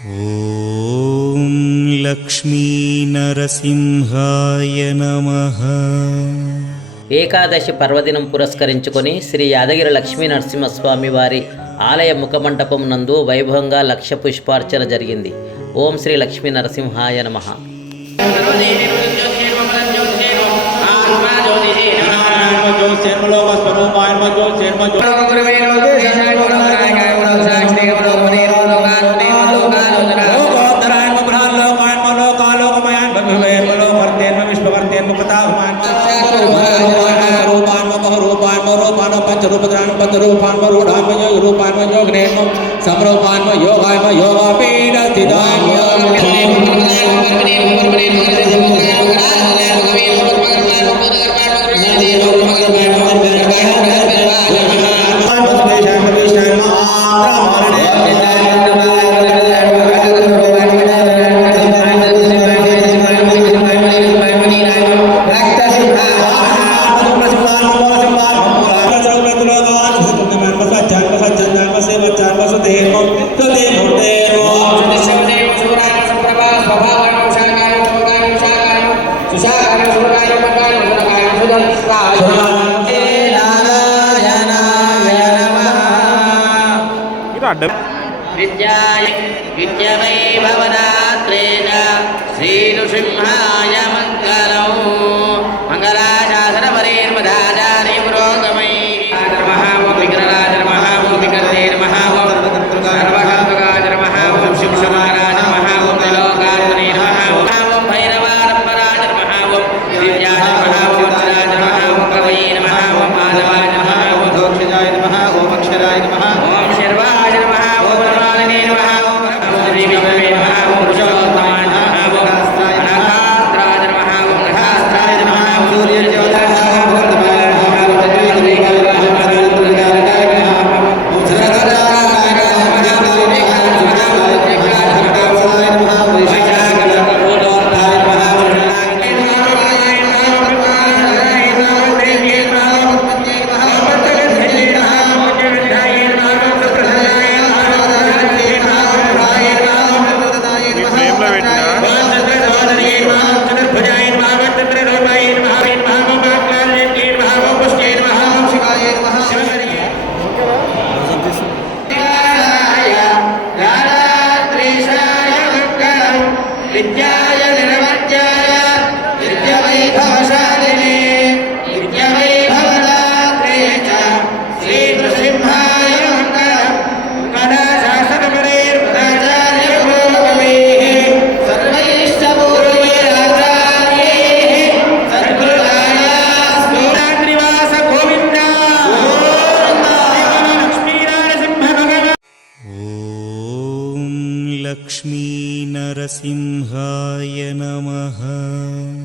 ॐ లక్ష్మీనరసింహాయ నమః. ఏకాదశి పర్వదినం పురస్కరించుకొని శ్రీ యాదగిరి లక్ష్మీ నరసింహస్వామి వారి ఆలయ ముఖమంటపం నందు వైభవంగా లక్ష పుష్పార్చన జరిగింది. ఓం శ్రీ లక్ష్మీ నరసింహాయ నమ. चरुपद्राणं पतरूपान्म रूढान्म योग रूपान्म योग नेम समरूपान्म योगान्म योगापीड स्थितान्म యోగాపీడ విద్యాయ విద్యవై భవదాత్రేణ శ్రీనృసింహాయ మంగళం విద్యాయ నిరవజ్యాయ लक्ष्मीनरसिंहाय नमः।